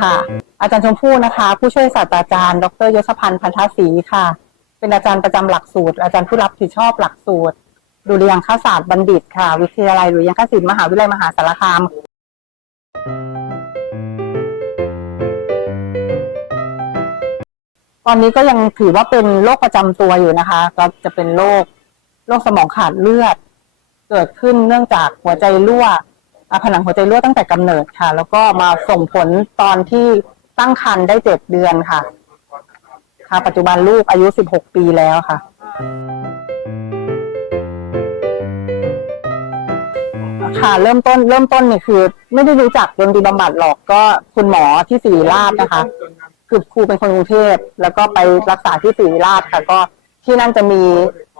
ค่ะ อาจารย์ชมพู่นะคะ ผู้ช่วยศาสตราจารย์ ดรยศพันธ์พันธศรีค่ะ เป็นอาจารย์ประจำหลักสูตร อาจารย์ผู้รับผิดชอบหลักสูตร ดุริยางคศาสตร์บัณฑิตค่ะ วิทยาลัยดุริยางคศิลป์มหาวิทยาลัยมหาสารคามตอนนี้ก็ยังถือว่าเป็นโรคประจำตัวอยู่นะคะ ก็จะเป็นโรคโรคสมองขาดเลือด เกิดขึ้นเนื่องจากหัวใจรั่ว ผนังหัวใจรั่วตั้งแต่กำเนิดค่ะ แล้วก็มาส่งผลตอนที่ตั้งครรภ์ได้เจ็ดเดือนค่ะ ค่ะ ปัจจุบันลูกอายุสิบหกปีแล้วค่ะ ค่ะเริ่มต้นเริ่มต้นเนี่ยคือ ไม่ได้รู้จักดนตรีบำบัดหรอกก็คุณหมอที่ศรีราชนะคะ คือครูเป็นคนกรุงเทพแล้วก็ไปรักษาที่ศรีราชค่ะ ก็ที่นั่นจะมี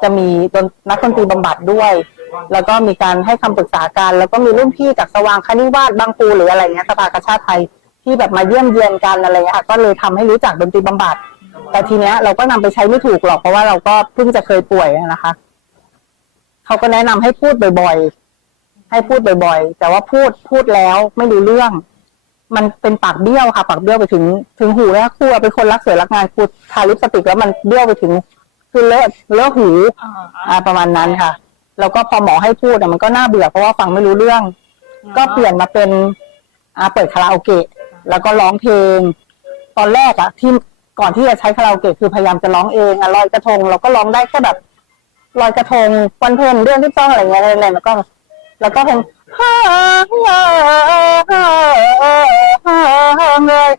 จะมีดนนักดนตรีบำบัดด้วย แล้วก็มีการให้คำปรึกษากัน แล้วก็มีรุ่นพี่จากสว่างคณิวาสบางปูหรืออะไรเงี้ยสภากาชาติไทยที่แบบมาเยี่ยมเยียนกันอะไรเงี้ยค่ะก็เลยทำให้รู้จักดนตรีบำบัด แต่ทีเนี้ยเราก็นำไปใช้ไม่ถูกหรอกเพราะว่าเราก็เพิ่งจะเคยป่วยนะคะเขาก็แนะนำให้พูดบ่อยๆให้พูดบ่อยๆ แต่ว่าพูดพูดแล้วไม่รู้เรื่อง มันเป็นปากเบี้ยวค่ะ ปากเบี้ยวไปถึง ถึงหูแล้วครูอะเป็นคนรักสวยรักงานครูทาลิปสติกแล้วมันเบี้ยวไปถึง คือเลอะเลอะหูอ่าประมาณนั้นค่ะ แล้วก็พอหมอให้พูดอะมันก็น่าเบื่อเพราะว่าฟังไม่รู้เรื่อง ก็เปลี่ยนมาเป็นอ่าเปิดคาราโอเกะ แล้วก็ร้องเพลง ตอนแรกอะที่ก่อนที่จะใช้คาราโอเกะคือพยายามจะร้องเองอะลอยกระทง เราก็ร้องได้แค่แบบลอยกระทงวันเพ็ญเรื่องที่ต้องอะไรเงี้ยอะไรๆแล้วก็ แล้วก็เพลงฮ่าฮ่าฮ่าฮ่าเลย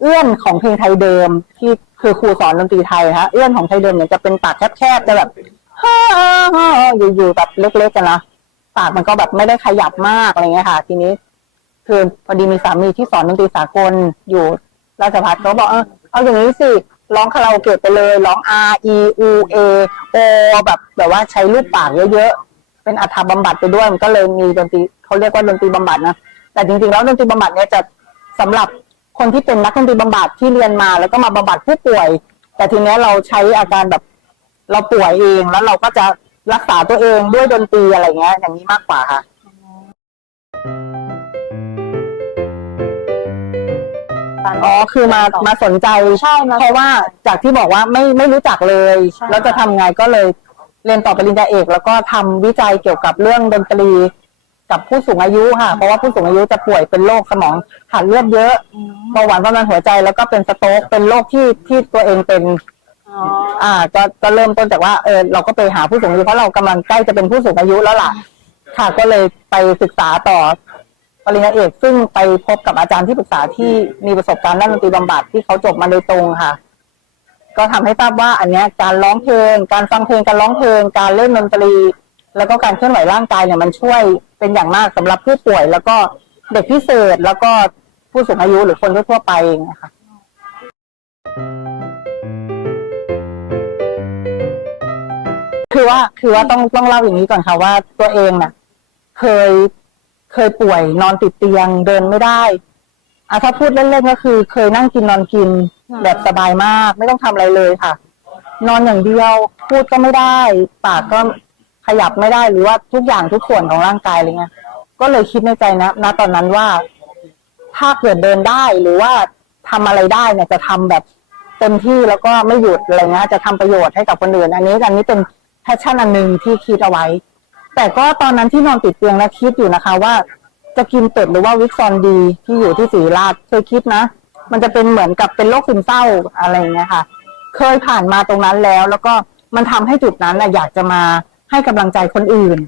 เอื้อนของเพลงไทยเดิมที่คือครูสอนดนตรีไทยฮะเอื้อนของไทยเดิมเนี่ยจะเป็นปากแคบๆจะแบบ ฮ่าอยู่ๆแบบเล็กๆกันนะปากมันก็แบบไม่ได้ขยับมากอะไรเงี้ยค่ะ ทีนี้ คือพอดีมีสามีที่สอนดนตรีสากลอยู่ราชภัฏเขาบอกเออเอาอย่างนี้สิร้องคาราโอเกะไปเลยร้อง R E U A O แบบแบบว่าใช้รูปปากเยอะๆ เป็นอัฐบำบัดไปด้วยมันก็เลยมีดนตรีเขาเรียกว่าดนตรีบำบัดนะแต่จริงๆแล้วดนตรีบำบัดเนี่ยจะสำหรับคนที่เป็นนักดนตรีบำบัดที่เรียนมาแล้วก็มาบำบัดผู้ป่วย แต่ทีเนี้ยเราใช้อาการแบบ เราป่วยเองแล้วเราก็จะรักษาตัวเองด้วยดนตรีอะไรเงี้ย อย่างนี้มากกว่าค่ะ อ๋อคือมามาสนใจใช่มาเพราะว่าจากที่บอกว่าไม่ไม่รู้จักเลย ใช่ แล้วจะทำไงก็เลยเรียนต่อปริญญาเอก แล้วก็ทำวิจัยเกี่ยวกับเรื่องดนตรีกับผู้สูงอายุค่ะ เพราะว่าผู้สูงอายุจะป่วยเป็นโรคสมองขาดเลือดเยอะ เบาหวานความดันหัวใจแล้วก็เป็นสโตรกเป็นโรคที่ที่ตัวเองเป็น อ๋ออ่าก็ก็เริ่มต้นจากว่าเออเราก็ไปหาผู้สูงอายุเพราะเรากำลังใกล้จะเป็นผู้สูงอายุแล้วล่ะ ค่ะ ก็เลยไปศึกษาต่อปริญญาเอกซึ่งไปพบกับอาจารย์ที่ปรึกษาที่มีประสบการณ์ด้านดนตรีบำบัดที่เขาจบมาโดยตรงค่ะ ก็ทำให้ทราบว่าอันเนี้ยการร้องเพลง การฟังเพลงการร้องเพลง การเล่นดนตรี แล้วก็การเคลื่อนไหวร่างกายเนี่ยมันช่วยเป็นอย่างมากสำหรับผู้ป่วย แล้วก็เด็กพิเศษแล้วก็ผู้สูงอายุหรือคนทั่วๆไปนะคะ ว่าคือว่าต้องต้องเล่าอย่างนี้ก่อนค่ะว่าตัวเองน่ะ เคยเคยป่วยนอนติดเตียงเดินไม่ได้อะถ้าพูดเล่นๆก็คือ เคยนั่งกินนอนกินแบบสบายมาก ไม่ต้องทำอะไรเลยค่ะ นอนอย่างเดียวพูดก็ไม่ได้ ปากก็ขยับไม่ได้หรือว่าทุกอย่างทุกส่วนของร่างกายอะไรเงี้ยก็เลยคิดในใจนะณตอนนั้นว่า ถ้าเกิดเดินได้หรือว่าทำอะไรได้เนี่ยจะทำแบบเต็มที่แล้วก็ไม่หยุดอะไรเงี้ยจะทำประโยชน์ให้กับคนอื่นอันนี้อันนี้เป็นแพชชั่นอันหนึ่งที่คิดเอาไว้ แต่ก็ตอนนั้นที่นอนติดเตียงนะคิดอยู่นะคะ ว่าจะกินเป็ดหรือว่าวิกซอนดีที่อยู่ที่ศรีราชเคยคิดนะ มันจะเป็นเหมือนกับเป็นโรคซึมเศร้าอะไรเงี้ยค่ะ เคยผ่านมาตรงนั้นแล้ว แล้วก็มันทำให้จุดนั้นนะอยากจะมาให้กำลังใจคนอื่น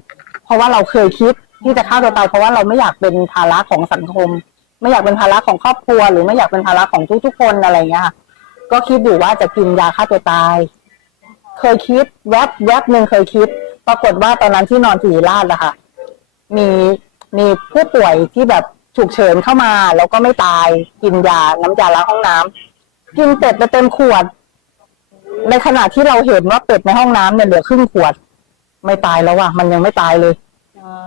เพราะว่าเราเคยคิดที่จะฆ่าตัวตายเพราะว่าเราไม่อยากเป็นภาระของสังคม ไม่อยากเป็นภาระของครอบครัว หรือไม่อยากเป็นภาระของทุกๆคนอะไรเงี้ยค่ะก็คิดอยู่ว่าจะกินยาฆ่าตัวตาย เคยคิดแวบแวบหนึ่งเคยคิด ปรากฏว่าตอนนั้นที่นอนศรีราชอะค่ะมีมีผู้ป่วยที่แบบฉุกเฉินเข้ามา แล้วก็ไม่ตายกินยาน้ำยาล้างห้องน้ำกินเป็ดไปเต็มขวด ในขณะที่เราเห็นว่าเป็ดในห้องน้ำเนี่ยเหลือครึ่งขวด ไม่ตายแล้วว่ะมันยังไม่ตายเลย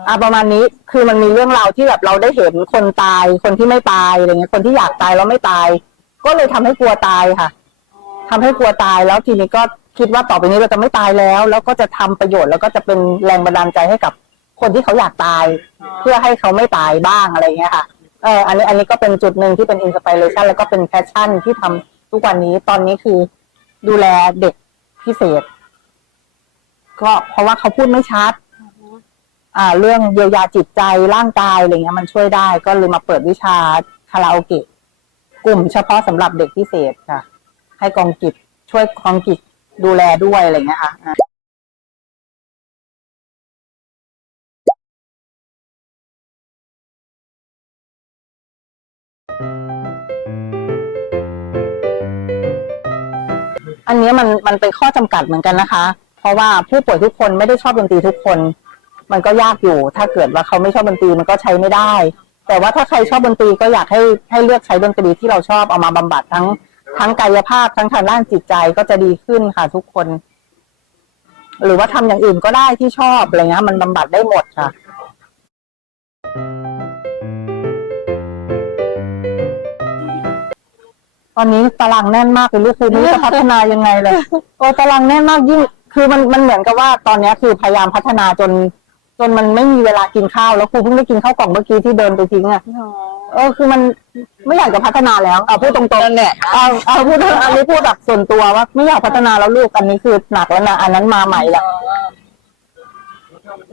อะประมาณนี้คือมันมีเรื่องราวที่แบบเราได้เห็นคนตายคนที่ไม่ตายอะไรเงี้ยคนที่อยากตายแล้วไม่ตาย ก็เลยทำให้กลัวตายค่ะทำให้กลัวตายแล้วทีนี้ก็ คิดว่าต่อไปนี้เราจะไม่ตายแล้ว แล้วก็จะทำประโยชน์แล้วก็จะเป็นแรงบันดาลใจให้กับคนที่เขาอยากตาย เพื่อให้เขาไม่ตายบ้างอะไรเงี้ยค่ะเอออันนี้อันนี้ก็เป็นจุดหนึ่งที่เป็นอินสปิเรชันแล้วก็เป็นแพชชั่นที่ทำทุกวันนี้ตอนนี้คือดูแลเด็กพิเศษ ก็เพราะว่าเขาพูดไม่ชัด อ่า เรื่องเยียวยาจิตใจร่างกายอะไรเงี้ยมันช่วยได้ก็เลยมาเปิดวิชาคาราโอเกะกลุ่มเฉพาะสำหรับเด็กพิเศษค่ะ ให้กองกิจช่วยกองกิจ ดูแลด้วยอะไรเงี้ยค่ะอันนี้มันมันเป็นข้อจำกัดเหมือนกันนะคะ เพราะว่าผู้ป่วยทุกคนไม่ได้ชอบดนตรีทุกคน มันก็ยากอยู่ ถ้าเกิดว่าเขาไม่ชอบดนตรีมันก็ใช้ไม่ได้ แต่ว่าถ้าใครชอบดนตรีก็อยากให้ให้เลือกใช้ดนตรีที่เราชอบเอามาบำบัดทั้ง ทั้งกายภาพทั้งทางด้านจิตใจก็จะดีขึ้นค่ะทุกคน หรือว่าทำอย่างอื่นก็ได้ที่ชอบอะไรเงี้ยมันบำบัดได้หมดค่ะตอนนี้ตารางแน่นมากเลยลูกครูไม่รู้จะพัฒนายังไงเลยโอ้ตารางแน่นมากยิ่ง คือมันมันเหมือนกับว่าตอนนี้คือพยายามพัฒนาจน จนมันไม่มีเวลากินข้าวแล้วครูเพิ่งได้กินข้าวกล่องเมื่อกี้ที่เดินไปทิ้งอะ เออคือมันไม่อยากจะพัฒนาแล้วเอาพูดตรงๆนั่นแหละเอาเอาพูดอันนี้พูดแบบส่วนตัวว่า ไม่อยากพัฒนาแล้วลูกอันนี้คือหนักแล้วนะอันนั้นมาใหม่แล้ว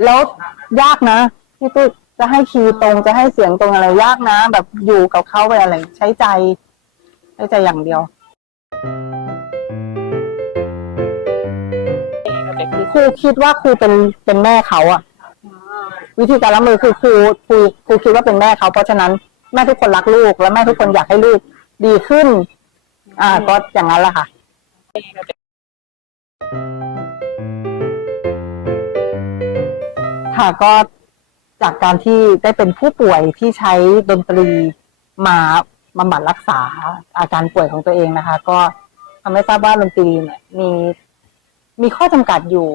แล้วยากนะพี่ตุ๊กจะให้คีย์ตรงจะให้เสียงตรงอะไรยากนะ แบบอยู่กับเขาไปอะไร ใช้ใจ ใช้ใจอย่างเดียวครูคิดว่าครูเป็นเป็นแม่เขาอะวิธีการรับมือคือครูครูครูคิดว่าเป็นแม่เขาเพราะฉะนั้น แม่ทุกคนรักลูก และแม่ทุกคนอยากให้ลูกดีขึ้น อ่า ก็อย่างนั้นแหละค่ะ ค่ะก็จากการที่ได้เป็นผู้ป่วยที่ใช้ดนตรีมาบำบัดรักษาอาการป่วยของตัวเองนะคะ ก็ทำให้ทราบว่าดนตรีเนี่ยมีมีข้อจำกัดอยู่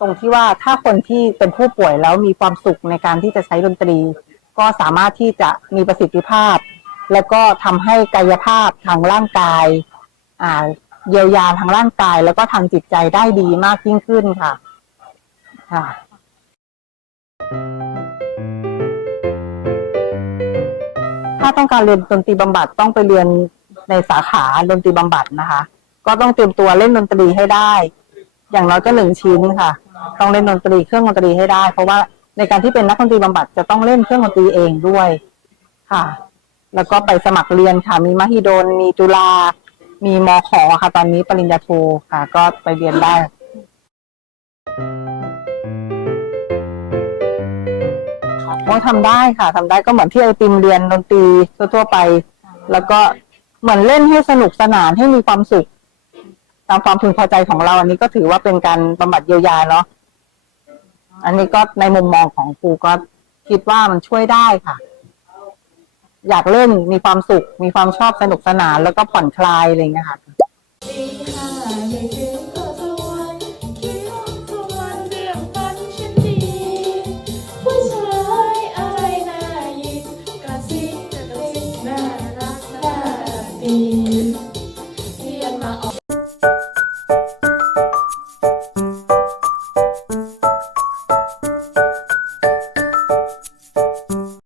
ตรงที่ว่าถ้าคนที่เป็นผู้ป่วยแล้วมีความสุขในการที่จะใช้ดนตรี ก็สามารถที่จะมีประสิทธิภาพ แล้วก็ทำให้กายภาพทางร่างกายอ่าเยียวยาทางร่างกาย แล้วก็ทางจิตใจได้ดีมากยิ่งขึ้นค่ะค่ะถ้าต้องการเรียนดนตรีบำบัดต้องไปเรียนในสาขาดนตรีบำบัดนะคะ ก็ต้องเตรียมตัวเล่นดนตรีให้ได้ อย่างน้อยก็หนึ่งชิ้นค่ะ ต้องเล่นดนตรีเครื่องดนตรีให้ได้ เพราะว่า ในการที่เป็นนักดนตรีบำบัดจะต้องเล่นเครื่องดนตรีเองด้วยค่ะ แล้วก็ไปสมัครเรียนค่ะ มีมหิดล มีจุฬา มีมอขอค่ะ ตอนนี้ปริญญาโทค่ะ ก็ไปเรียนได้โอ้ยทำได้ค่ะทำได้ก็เหมือนที่ไอติมเรียนดนตรีทั่วไป แล้วก็เหมือนเล่นให้สนุกสนานให้มีความสุข ตามความพึงพอใจของเรา อันนี้ก็ถือว่าเป็นการบำบัดเยียวยาเนาะ อันนี้ก็ในมุมมองของครูก็คิดว่ามันช่วยได้ค่ะ อยากเล่นมีความสุข มีความชอบสนุกสนานแล้วก็ผ่อนคลายอะไรเงี้ยค่ะ